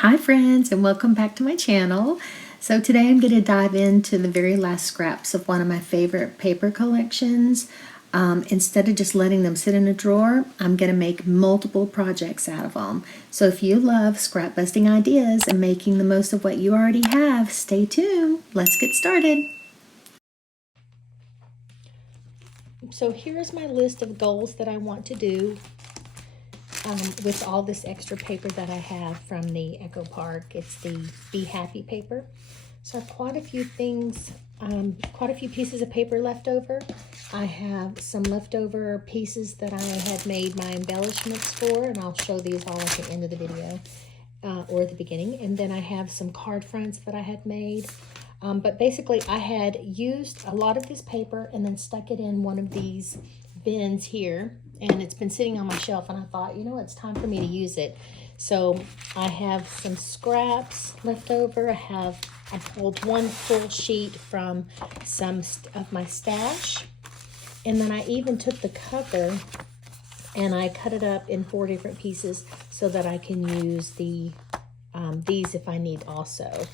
Hi friends, and welcome back to my channel. So today I'm going to dive into the very last scraps of one of my favorite paper collections. Instead of just letting them sit in a drawer, I'm going to make multiple projects out of them. So if you love scrap busting ideas and making the most of what you already have, stay tuned. Let's get started. So here's my list of goals that I want to do with all this extra paper that I have from the Echo Park. It's the Be Happy paper. So I have quite a few things, quite a few pieces of paper left over. I have some leftover pieces that I had made my embellishments for, and I'll show these all at the end of the video or at the beginning. And then I have some card fronts that I had made. But basically I had used a lot of this paper and then stuck it in one of these bins here, and it's been sitting on my shelf, and I thought, you know, it's time for me to use it. So I have some scraps left over. I pulled one full sheet from some of my stash, and then I even took the cover and I cut it up in 4 different pieces so that I can use these if I need also.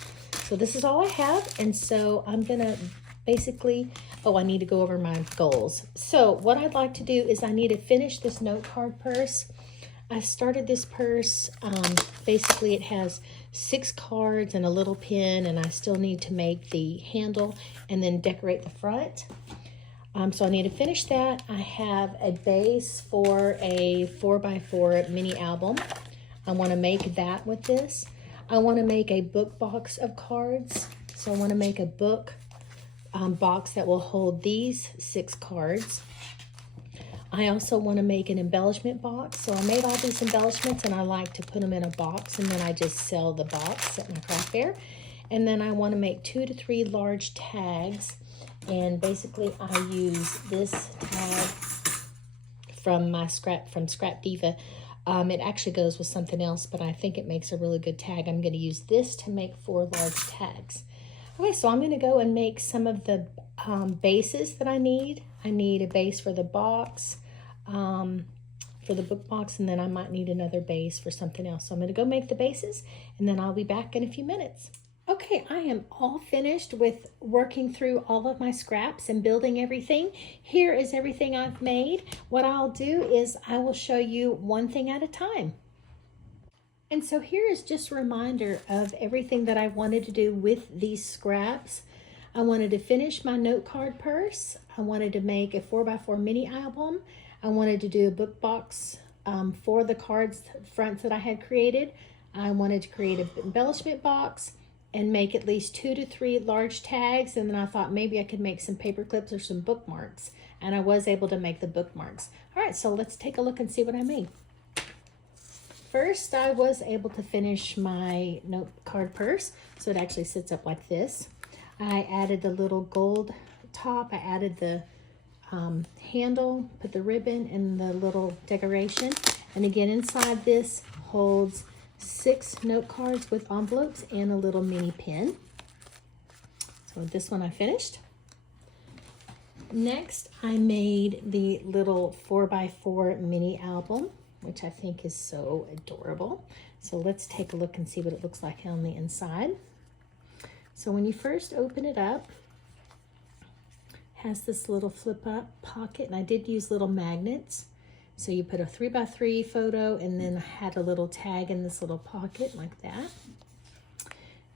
So this is all I have, and so I'm gonna basically, I need to go over my goals. So what I'd like to do is I need to finish this note card purse. I started this purse, basically it has 6 cards and a little pin, and I still need to make the handle and then decorate the front. So I need to finish that. I have a base for a 4x4 mini album. I want to make that with this. I want to make a book box of cards. So I want to make a book box that will hold these 6 cards. I also want to make an embellishment box. So I made all these embellishments and I like to put them in a box, and then I just sell the box at my craft fair. And then I want to make 2 to 3 large tags. And basically I use this tag from Scrap Diva. It actually goes with something else, but I think it makes a really good tag. I'm going to use this to make 4 large tags. Okay, so I'm going to go and make some of the bases that I need. I need a base for the box, for the book box, and then I might need another base for something else. So I'm going to go make the bases, and then I'll be back in a few minutes. Okay, I am all finished with working through all of my scraps and building everything. Here is everything I've made. What I'll do is I will show you one thing at a time. And so here is just a reminder of everything that I wanted to do with these scraps. I wanted to finish my note card purse. I wanted to make a 4x4 mini album. I wanted to do a book box for the cards fronts that I had created. I wanted to create an embellishment box and make at least 2 to 3 large tags. And then I thought maybe I could make some paper clips or some bookmarks. And I was able to make the bookmarks. All right, so let's take a look and see what I made. First, I was able to finish my note card purse. So it actually sits up like this. I added the little gold top. I added the handle, put the ribbon and the little decoration. And again, inside this holds 6 note cards with envelopes and a little mini pin. So this one I finished. Next, I made the little 4x4 mini album, which I think is so adorable. So let's take a look and see what it looks like on the inside. So when you first open it up, it has this little flip up pocket, and I did use little magnets. So you put a 3x3 photo and then had a little tag in this little pocket like that.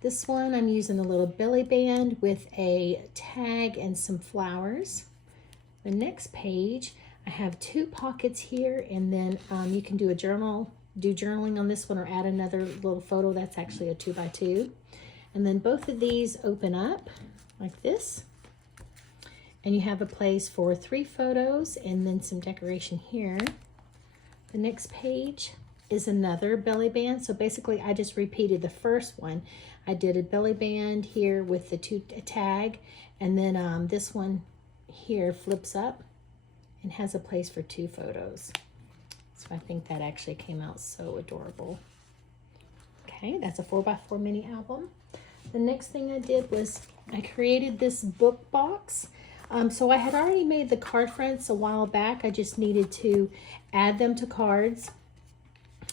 This one I'm using a little belly band with a tag and some flowers. The next page, I have 2 pockets here, and then you can do journaling on this one or add another little photo. That's actually a 2x2. And then both of these open up like this. And you have a place for 3 photos and then some decoration here. The next page is another belly band. So basically I just repeated the first one. I did a belly band here with the 2 tag, and then this one here flips up and has a place for 2 photos. So I think that actually came out so adorable. Okay, that's a 4x4 mini album. The next thing I did was I created this book box. So I had already made the card fronts a while back. I just needed to add them to cards.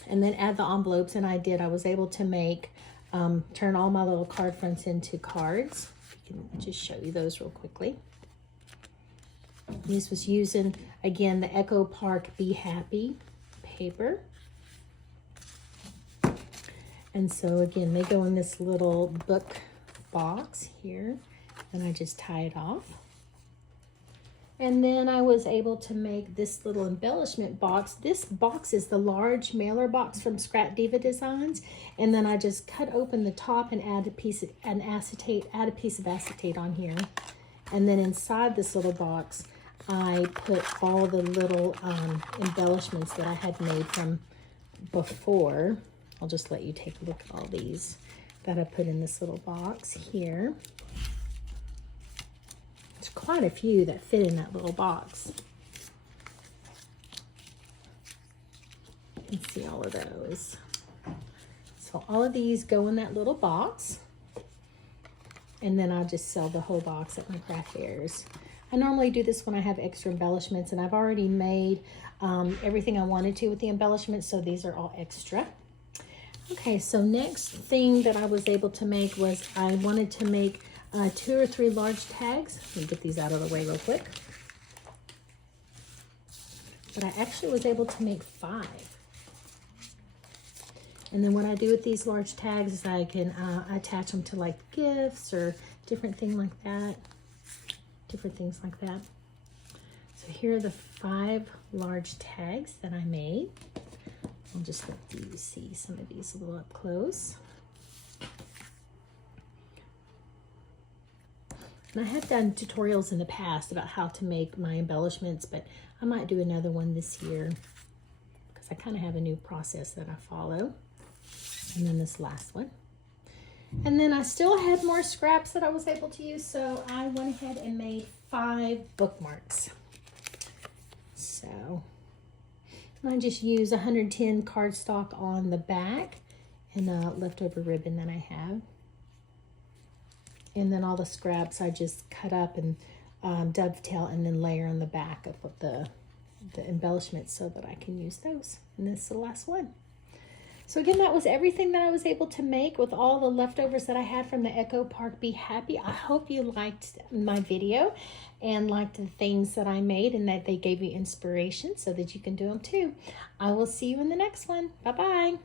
and then add the envelopes, and I did. I was able to make, turn all my little card fronts into cards. I can just show you those real quickly. This was using, again, the Echo Park Be Happy paper. And so again, they go in this little book box here, and I just tie it off. And then I was able to make this little embellishment box. This box is the large mailer box from Scrap Diva Designs. And then I just cut open the top and add a piece of acetate on here. And then inside this little box, I put all the little embellishments that I had made from before. I'll just let you take a look at all these that I put in this little box here. There's quite a few that fit in that little box. You can see all of those. So all of these go in that little box. And then I'll just sell the whole box at my craft fairs. I normally do this when I have extra embellishments, and I've already made everything I wanted to with the embellishments, so these are all extra. Okay, so next thing that I was able to make was I wanted to make 2 or 3 large tags. Let me get these out of the way real quick. But I actually was able to make 5. And then what I do with these large tags is I can attach them to like gifts or different things like that. So here are the 5 large tags that I made. I'll just let you see some of these a little up close. And I have done tutorials in the past about how to make my embellishments, but I might do another one this year because I kind of have a new process that I follow. And then this last one. And then I still had more scraps that I was able to use, so I went ahead and made 5 bookmarks. So I just use 110 cardstock on the back and leftover ribbon that I have. And then all the scraps I just cut up and dovetail and then layer on the back of the embellishments so that I can use those. And this is the last one. So again, that was everything that I was able to make with all the leftovers that I had from the Echo Park Be Happy. I hope you liked my video and liked the things that I made and that they gave you inspiration so that you can do them too. I will see you in the next one. Bye-bye.